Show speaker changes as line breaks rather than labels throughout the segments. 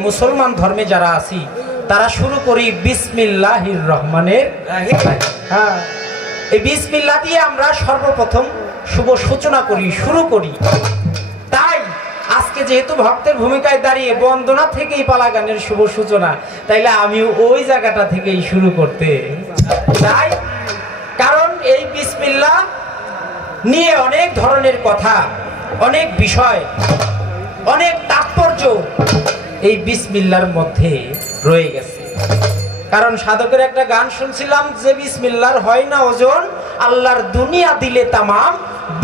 মুসলমান ধর্মে যারা আছি তারা শুরু করি বিসমিল্লাহির রহমানের হ্যাঁ এই বিসমিল্লাহ দিয়ে আমরা সর্বপ্রথম শুভ সূচনা করি শুরু করি। তাই আজকে যেহেতু ভক্তের ভূমিকায় দাঁড়িয়ে বন্দনা থেকেই পালা গানের শুভ সূচনা তাইলে আমি ওই জায়গাটা থেকেই শুরু করতে তাই কারণ এই বিসমিল্লা নিয়ে অনেক ধরনের কথা অনেক বিষয় অনেক তাৎপর্য এই বিসমিল্লার মধ্যে রয়ে গেছে। কারণ সাধকের একটা গান শুনছিলাম যে বিসমিল্লার হয় না ওজন, আল্লাহর দুনিয়া দিলে তামাম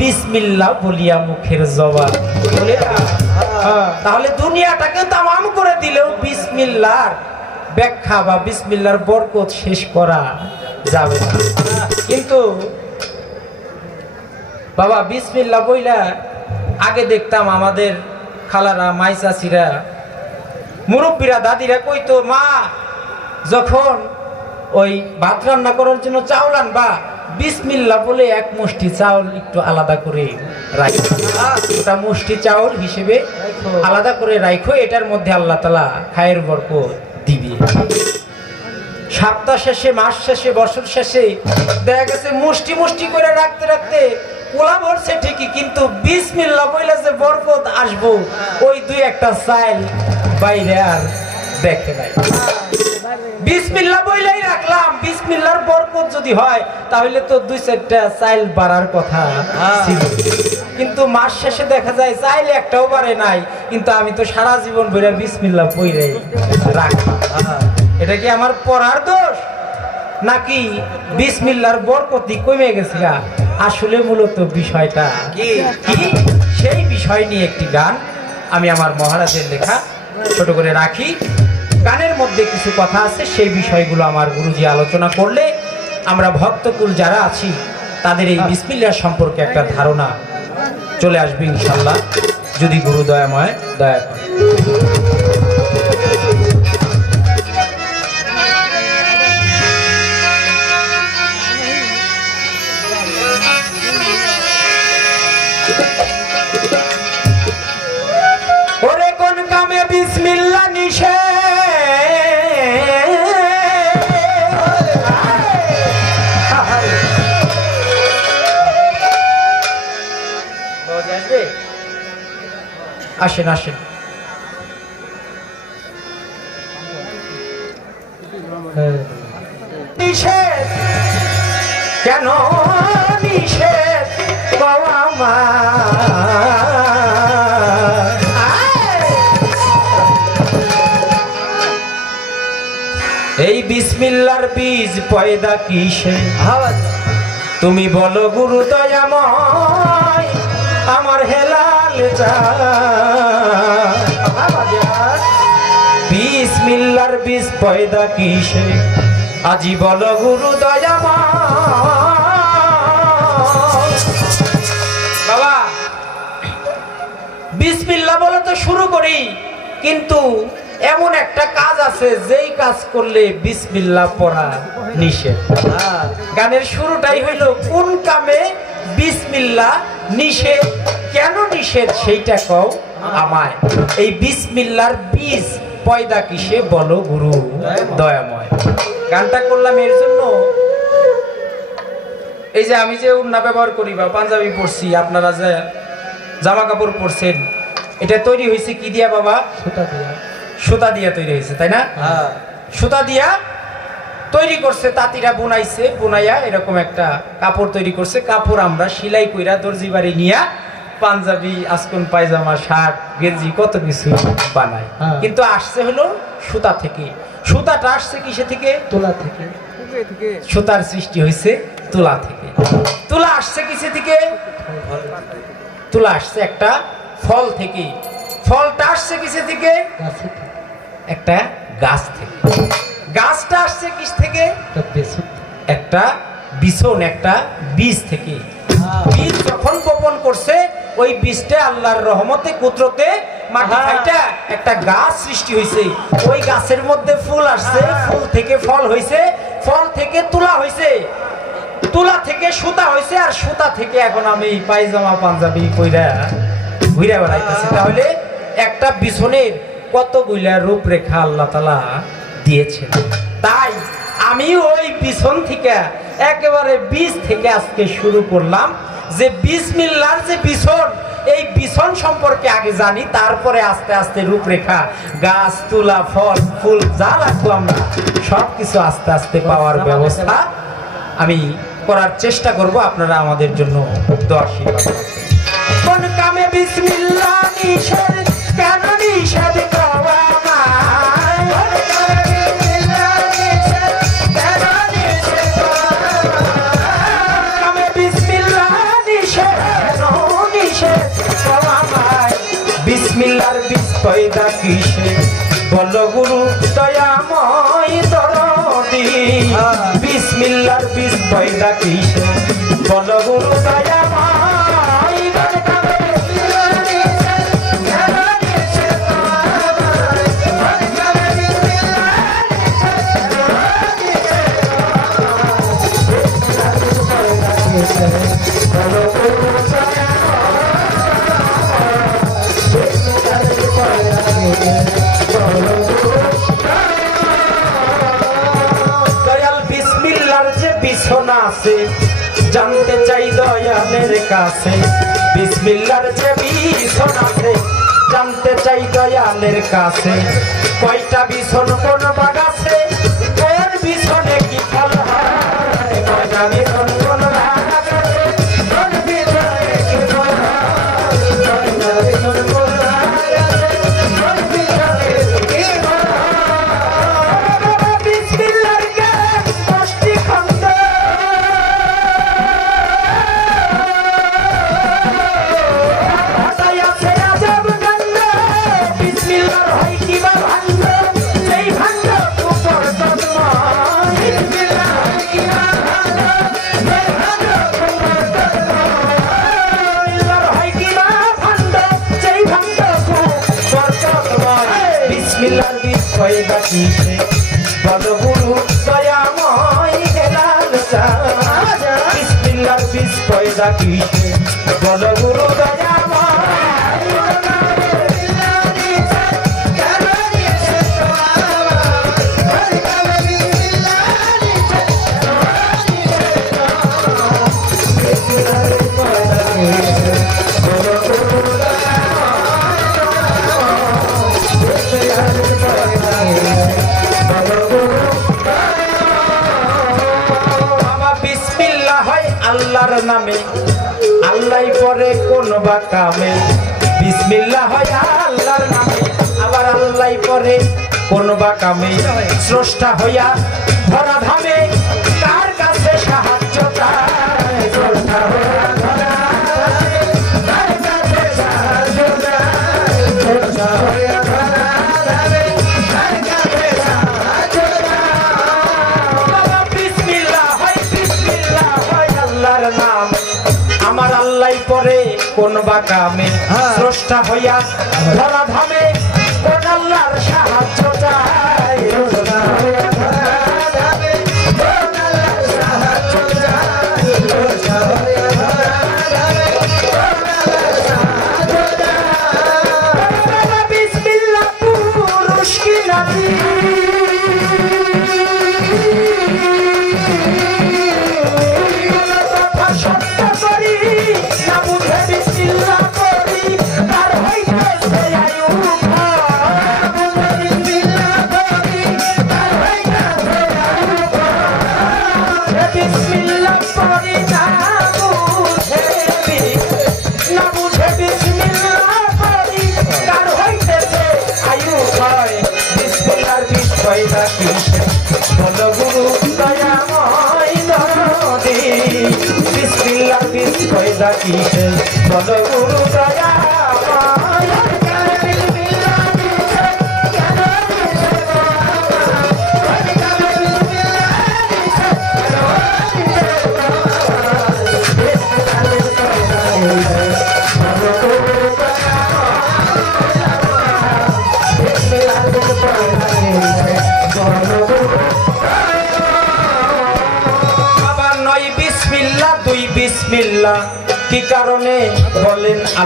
বিসমিল্লা বলিয়া মুখের জবাব তাহলে দুনিয়াটাকে তামাম করে দিলেও বিসমিল্লার ব্যাখ্যা বা বিসমিল্লার বরকত শেষ করা যাবে না। কিন্তু বাবা, বিসমিল্লা বইলা আগে দেখতাম আমাদের খালারা, মাইচাচিরা মুরব্বীরা দাদিরা কইতো মা যখন ওই ভাত রান্না করার জন্য চাউল আনবা বিসমিল্লা বলে এক মুষ্টি চাউল একটু আলাদা করে রাখো ওটা মুষ্টি চাউল হিসেবে আলাদা করে রাখো এটার মধ্যে আল্লাহ তালা খায়ের বর্ক দিবে। সপ্তাহ শেষে মাস শেষে বছর শেষে দেখা গেছে মুষ্টি মুষ্টি করে রাখতে রাখতে পোলা ভরছে ঠিকই কিন্তু বিসমিল্লা বইলে যে বরকত আসব ওই দুই একটা চাইল বাইরে আর দেখে নাই। বিসমিল্লা বইলেই রাখলাম বিসমিল্লার বরকত যদি হয় তাহলে তো দুই চারটা চাইল বাড়ার কথা কিন্তু মাস শেষে দেখা যায় চাইলে একটাও বাড়ে নাই কিন্তু আমি তো সারা জীবন বইরা বিসমিল্লা বইরে রাখলাম। এটা কি আমার পড়ার দোষ? নাকি বিসমিল্লার বরকতি কমে গেছে? গা? আসলে মূলত বিষয়টা কি? সেই বিষয় নিয়ে একটি গান আমি আমার মহারাজের লেখা ছোট করে রাখি। গানের মধ্যে কিছু কথা আছে সেই বিষয়গুলো আমার গুরুজি আলোচনা করলে আমরা ভক্তকুল যারা আছি তাদের এই বিসমিল্লার সম্পর্কে একটা ধারণা চলে আসবে ইনশাল্লাহ। যদি গুরু দয়াময় দয়া করে। আসেন আসেন। নিষেধ। কেন নিষেধ? বাবা মা। এই বিসমিল্লার বীজ পয়দা কিসে? তুমি বলো গুরু দয়াময় আমার হেলাল বিসমিল্লার বীজ পয়দা কিসে? আজি বলো গুরু দয়াময় বাবা, বিসমিল্লা বলে তো শুরু করি, কিন্তু এমন একটা কাজ আছে, যেই কাজ করলে বিসমিল্লা পড়া নিষেধ। গানের শুরুটাই হইল, কোন কামে বিসমিল্লা নিষেধ? কেন নিষেধ সেইটা কও আমায়? এই বিসমিল্লার বীজ পয়দা কিসে বলো গুরু? দয়াময়। গানটা করলাম এর জন্য। এই যে আমি যে উন্না ব্যবহার করি বা পাঞ্জাবি পরছি আপনারা যে জামা কাপড় পরছেন এটা তৈরি হয়েছে কি দিয়া বাবা? সুতা দিয়া। সুতা দিয়া তৈরি হয়েছে তাই না? সুতা দিয়া তৈরি করছে তাঁতিরা বুনাইছে বুনাইয়া এরকম একটা কাপড় তৈরি করছে কাপড় আমরা সেলাই কইরা দর্জি বাড়ি নিয়া পাঞ্জাবি আসকন পায়জামা শার্ট গেঞ্জি কত কিছু বানায়।
হ্যাঁ।
কিন্তু আসছে হলো সুতা থেকে। সুতাটা আসছে কিসে থেকে?
তোলা থেকে।
সুতার সৃষ্টি হয়েছে তুলা থেকে। তুলা আসছে কিসে থেকে? তুলা আসছে একটা ফল থেকে। ফলটা আসছে কিসে থেকে? একটা গাছ থেকে। গাছটা আসছে কিস থেকে?
একটা
বিছন একটা বীজ থেকে। বীজ যখন বপন করছে ওই বীজটা আল্লাহর রহমতে কুদরতে হ্যাঁ। একটা গাছ সৃষ্টি হয়েছে ওই গাছের মধ্যে ফুল আসছে হ্যাঁ। ফুল থেকে ফল হয়েছে ফল থেকে তুলা হয়েছে তুলা থেকে সুতা হয়েছে আর সুতা থেকে এখন আমি পায়জামা পাঞ্জাবি কইরা ঘুরে বেড়াইতেছি। হ্যাঁ। তাহলে একটা বিছনের কতগুলা রূপরেখা আল্লাহ তালা দিয়েছেন। তাই আমি ওই পিছন থেকে একেবারে বীজ থেকে আজকে শুরু করলাম। যে বিসমিল্লার যে বিষণ এই বিষণ সম্পর্কে আগে জানি, তারপরে আস্তে আস্তে রূপরেখা, গাছ, তুলা, ফল, ফুল, যা রাখব আমরা সব কিছু আস্তে আস্তে পাওয়ার ব্যবস্থা আমি করার চেষ্টা করব, আপনারা আমাদের জন্য দোয়া আশীর্বাদ কোন কামে বিসমিল্লাহ নিশর কেন গুরু দয়াময় দরদি হ্যাঁ। বিসমিল্লার বিস্ময় ডাকি বল গুরু দয়া যাই দয়ালের কাছে। কয়টা বিছন কোন বাগাছে? দয়া কিসে বল আল্লাহর নামে আবার আল্লাহ পরে। কোন বা কামে স্রষ্টা হইয়া ধরা ধামে কামে হ্যাঁ। স্রষ্টা হইয়া ধরা ধামে কোন আল্লাহর সাহায্য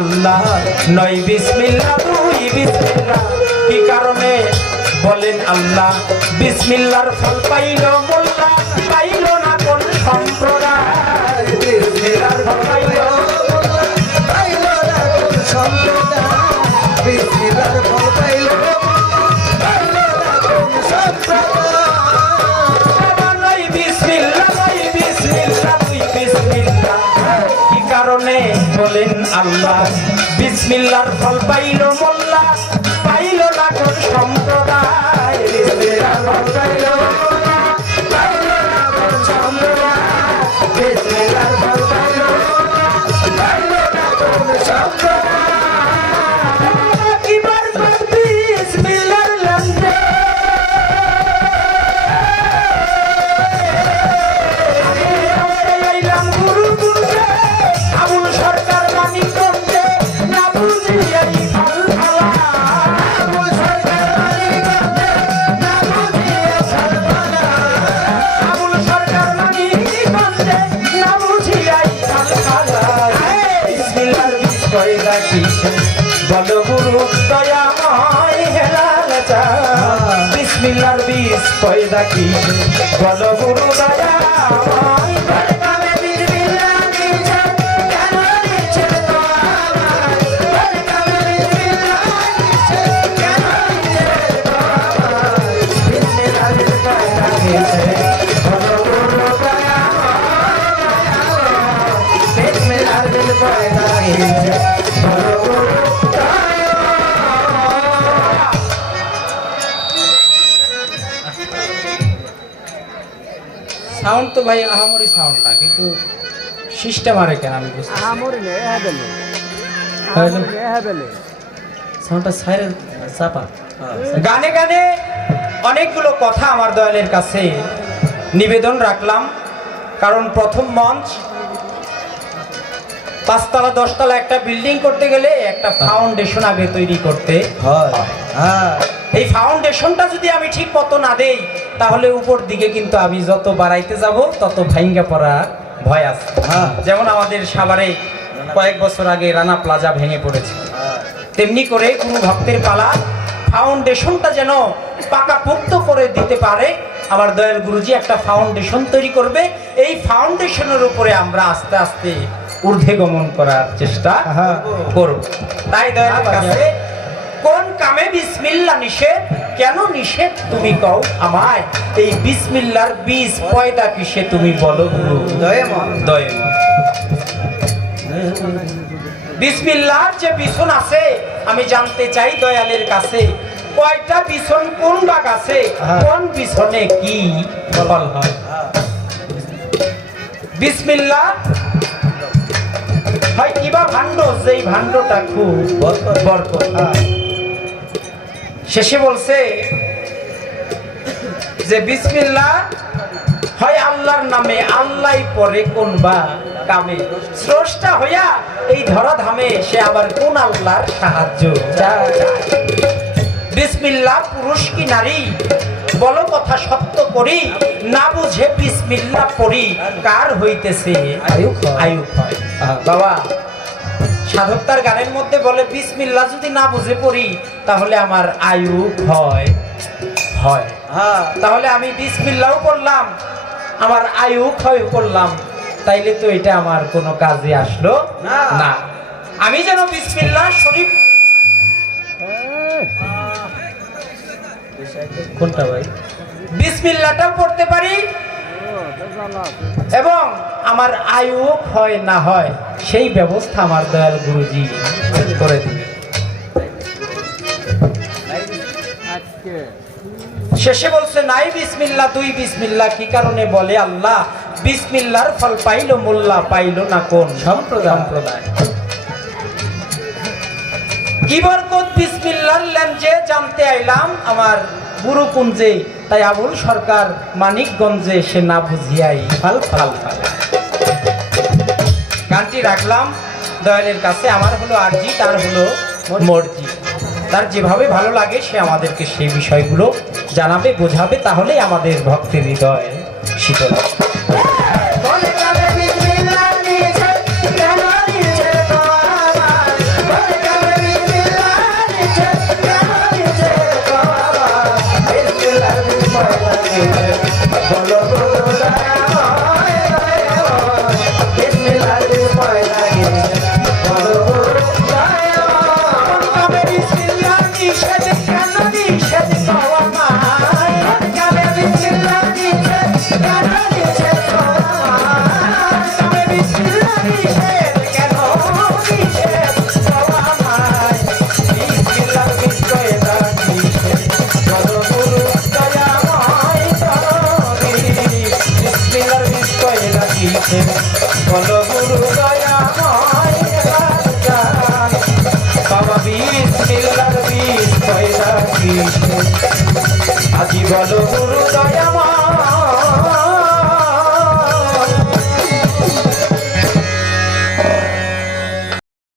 আল্লাহ। নয় বিসমিল্লা দুই বিসমিল্লা কি কারণে? বলেন আল্লাহ, বিসমিল্লার ফল পাইল মোল্লা, পাইল না কোন সম্প্রদায়? বিসমিল্লার ফল পাইল বলেন আল্লাহ। বিসমিল্লার ফল পাইল মোল্লা পাইল না কোন সম্প্রদায়। পয়দা কিসে? বলো গুরু দয়াময় ভাই আহামরি সাউন্ড না কিন্তু সিস্টেম আরে কেন আমি বুঝতে
আমরিনে হেবেলে
হ্যালো
আমরিনে হেবেলে
সাউন্ডটা সাইলেন্ট চাপা। গানে গানে অনেকগুলো কথা আমার দয়ালের কাছে নিবেদন রাখলাম। কারণ প্রথম মঞ্চ পাঁচতলা দশতলা একটা বিল্ডিং করতে গেলে একটা ফাউন্ডেশন আগে তৈরি করতে হয়। এই ফাউন্ডেশনটা যদি আমি ঠিক মতো না দেই তাহলে উপর দিকে কিন্তু আমি যত বাড়াইতে যাব তত ভাঙ্গা পড়া ভয় আছে। যেমন আমাদের সাভারে কয়েক বছর আগে রানা প্লাজা ভেঙে পড়েছে। তেমনি করে কোনো ভক্তের পালা ফাউন্ডেশনটা যেন পাকা পাকাপোক্ত করে দিতে পারে আমার দয়াল গুরুজি একটা ফাউন্ডেশন তৈরি করবে। এই ফাউন্ডেশনের উপরে আমরা আস্তে আস্তে ঊর্ধ্বে গমন করার চেষ্টা করব। তাই দয়ালের কাছে কোন কামে বিসমিল্লা নিষেধ? কেন নিষেধ তুমি কও আমায়? এই বিসমিল্লার বীজ পয়দা কিসে তুমি বলো গুরু?
দয়াময়।
দয়াময়। বিসমিল্লার যে বিছন আছে আমি জানতে চাই দয়ালের কাছে কয়টা বিছন কোন বাগ আছে? কোন বিছনে কি ফল হয়? বিসমিল্লা হয় কিবা ভাণ্ড যেই ভাণ্ডটা খুব বরকত। শেষে বলছে যে বিসমিল্লা হয় আল্লাহর নামে আল্লাহ পরে কোন বা কামে। স্রষ্টা হইয়া এই ধরা ধামে সে আবার কোন আল্লাহর সাহায্য বিসমিল্লা পুরুষ কি নারী? বলো কথা সত্য করি না বুঝে বিসমিল্লা পড়ি কার হইতেছে
আয়ু ক্ষয়
বাবা সাধক তার গানের মধ্যে বলে বিসমিল্লা যদি না বুঝে পড়ি তাহলে আমার আয়ু হয় হয়। হ্যাঁ। তাহলে আমি বিসমিল্লাও করলাম আমার আয়ু ক্ষয় করলাম। তাইলে তো এটা আমার কোনো কাজে আসলো
না।
আমি যেন বিসমিল্লা শরীফ কোনটা ভাই? বিসমিল্লাটাও পড়তে পারি এবং আমার আয়ু ক্ষয় না হয়। সেই ব্যবস্থা আমার দয়াল গুরুজি করে দিবে। শেষে বলছে নাই বিসমিল্লা তুই বিসমিল্লা কি কারণে বলে আল্লাহ? বিসমিল্লার ফল পাইলো মোল্লা পাইলো না কোন সম্প্রদায়? সম্প্রদায়। কি বরকত বিসমিল্লার ল্যাঞ্জে জানতে আইলাম আমার গুরুকুঞ্জে তাই আবুল সরকার মানিকগঞ্জে সে না বুঝিয়াই ফাল ফাল ফাল গানটি রাখলাম। দয়ালের কাছে আমার হলো আরজি তার হলো মর্জি। তার যেভাবে ভালো লাগে সে আমাদেরকে সেই বিষয়গুলো জানাবে বোঝাবে তাহলেই আমাদের ভক্তের হৃদয় শীতল বিসমিল্লার বিষ